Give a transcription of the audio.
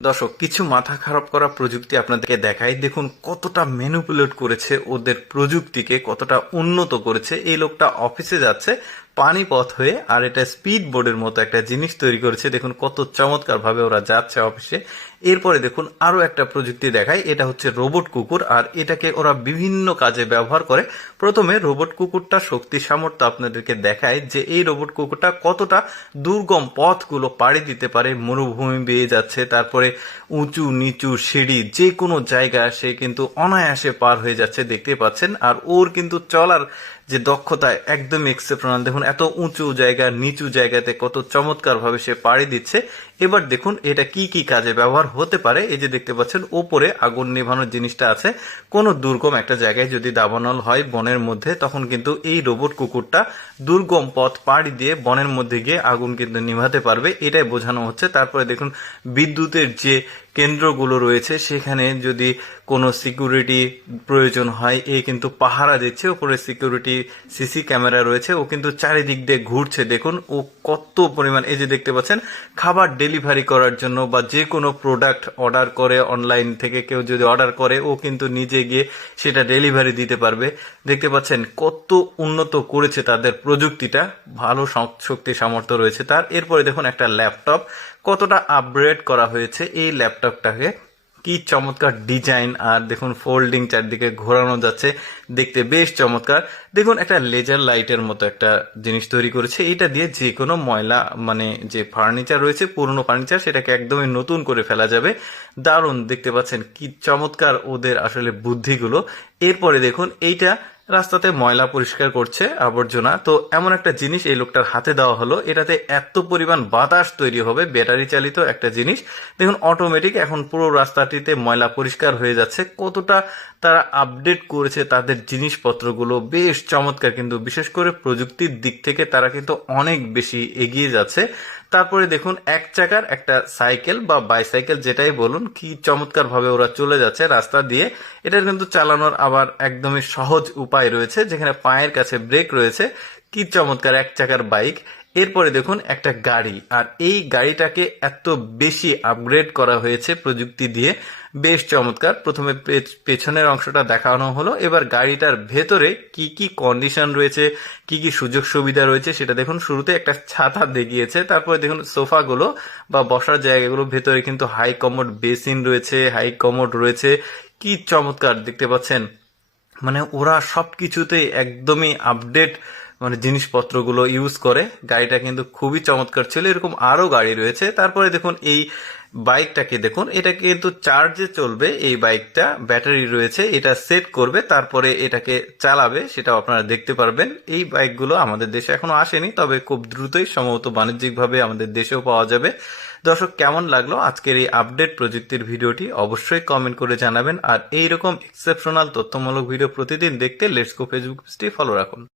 দর্শক, কিছু মাথা খারাপ করা প্রযুক্তি আপনাদেরকে দেখাই। দেখুন কতটা ম্যানুপুলেট করেছে ওদের প্রযুক্তিকে, কতটা উন্নত করেছে। এই লোকটা অফিসে যাচ্ছে পানিপথ হয়ে আর এটা স্পিড বোর্ডের মতো একটা জিনিস তৈরি করেছে। দেখুন কত চমৎকার ভাবে ওরা যাচ্ছে অফিসে এরপরে দেখুন আরও একটা প্রযুক্তি দেখায়, এটা হচ্ছে রোবট কুকুর। আর এটাকে ওরা বিভিন্ন কাজে ব্যবহার করে। প্রথমে রোবট কুকুরটা শক্তি সামর্থ্য আপনাদেরকে দেখায় যে এই রোবট কুকুরটা কতটা দুর্গম পথগুলো পাড়ি দিতে পারে, মরুভূমি বেয়ে যাচ্ছে, তারপরে উঁচু, নিচু, সিঁড়ি যে কোনো জায়গা সে কিন্তু অনায়াসে পার হয়ে যাচ্ছে, দেখতে পাচ্ছেন। আর ওর কিন্তু চলার যে দক্ষতা একদম এক্সেপশনাল দেখুন, এত উঁচু জায়গা, নিচু জায়গাতে কত চমৎকার ভাবে সে পাড়ি দিচ্ছে। এবার দেখুন, এটা কি কি কাজে ব্যবহার হতে পারে? এই যে দেখতে পাচ্ছেন, ওপরে আগুন নেভানোর জিনিসটা আছে। কোনো দুর্গম একটা জায়গায় যদি দাবানল হয় বনের মধ্যে, তখন কিন্তু এই রোবট কুকুরটা দুর্গম পথ পাড়ি দিয়ে বনের মধ্যে গিয়ে আগুন কিন্তু নিভাতে পারবে। এটাই বোঝানো হচ্ছে। তারপরে দেখুন, বিদ্যুতের যে কেন্দ্রগুলো রয়েছে, সেখানে যদি কোনো সিকিউরিটি প্রয়োজন হয়, এ কিন্তু পাহারা দিচ্ছে উপরে সিকিউরিটি সিসি ক্যামেরা রয়েছে, ও কিন্তু চারিদিক দিয়ে ঘুরছে। দেখুন, ও কত পরিমাণ, এই যে দেখতে পাচ্ছেন, খাবার ডেলিভারি করার জন্য বা যে কোনো প্রোডাক্ট অর্ডার করে অনলাইন থেকে কেউ যদি অর্ডার করে, ও কিন্তু নিজে গিয়ে সেটা ডেলিভারি দিতে পারবে। দেখতে পাচ্ছেন, কত উন্নত করেছে তাদের প্রযুক্তিটা, ভালো শক্তি সামর্থ্য রয়েছে তার। এরপরে দেখুন একটা ল্যাপটপ কতটা আপগ্রেড করা হয়েছে এই ল্যাপটপটাকে কি চমৎকার ডিজাইন আর দেখুন ফোল্ডিং চারদিকে ঘোরানো যাচ্ছে, দেখতে বেশ চমৎকার। দেখুন একটা লেজার লাইটের মতো একটা জিনিস তৈরি করেছে। এটা দিয়ে যে কোনো ময়লা মানে যে ফার্নিচার রয়েছে, পুরনো ফার্নিচার সেটাকে একদমই নতুন করে ফেলা যাবে। দারুণ, দেখতে পাচ্ছেন কি চমৎকার ওদের আসলে বুদ্ধিগুলো। এরপরে দেখুন, এইটা রাস্তাতে ময়লা পরিষ্কার করছে, আবর্জনা। তো এমন একটা জিনিস এই লোকটার হাতে দেওয়া হলো। এটাতে এত পরিমাণ বাতাস তৈরি হবে, ব্যাটারি চালিত একটা জিনিস। দেখুন অটোমেটিক এখন পুরো রাস্তাটিতে ময়লা পরিষ্কার হয়ে যাচ্ছে। কতটা তারা আপডেট করেছে তাদের জিনিসপত্রগুলো, বেশ চমৎকার। কিন্তু বিশেষ করে প্রযুক্তির দিক থেকে তারা কিন্তু অনেক বেশি এগিয়ে যাচ্ছে। তারপরে দেখুন এক চাকার একটা সাইকেল বা বাইসাইকেল যেটাই বলুন, কি চমৎকার ভাবে ওরা চলে যাচ্ছে রাস্তা দিয়ে। এটার কিন্তু চালানোর আবার একদমই সহজ উপায় রয়েছে, যেখানে পায়ের কাছে ব্রেক রয়েছে। কি চমৎকার, এক চাকার বাইক। এরপরে দেখুন একটা গাড়ি। আর এই গাড়িটাকে এত বেশি আপগ্রেড করা হয়েছে প্রযুক্তি দিয়ে। বেশ চমৎকার। প্রথমে পেছনের অংশটা দেখানো হলো। এবার গাড়িটার ভেতরে কি কি কন্ডিশন রয়েছে, কি কি সুযোগ সুবিধা রয়েছে সেটা দেখুন। শুরুতে একটা ছাতা দেখিয়েছে, তারপরে দেখুন সোফাগুলো বা বসার জায়গাগুলো। ভেতরে কিন্তু হাই কমোড বেসিন রয়েছে হাই কমোড রয়েছে। কি চমৎকার দেখতে পাচ্ছেন। মানে ওরা সবকিছুতে একদমই আপডেট মানে জিনিসপত্রগুলো ইউজ করে। গাড়িটা কিন্তু খুবই চমৎকার ছিল। এরকম আরও গাড়ি রয়েছে। তারপরে দেখুন এই বাইকটাকে দেখুন, এটা কিন্তু চার্জে চলবে, এই বাইকটা, ব্যাটারি রয়েছে, এটা সেট করবে, তারপরে এটাকে চালাবে, সেটাও আপনারা দেখতে পারবেন। এই বাইকগুলো আমাদের দেশে এখনও আসেনি, তবে খুব দ্রুতই সম্ভবত বাণিজ্যিকভাবে আমাদের দেশেও পাওয়া যাবে। দর্শক, কেমন লাগল আজকের এই আপডেট প্রযুক্তির ভিডিওটি? অবশ্যই কমেন্ট করে জানাবেন। আর এইরকম এক্সেপশনাল তথ্যমূলক ভিডিও প্রতিদিন দেখতে লেটস গো ফেসবুক পেজটি ফলো রাখুন।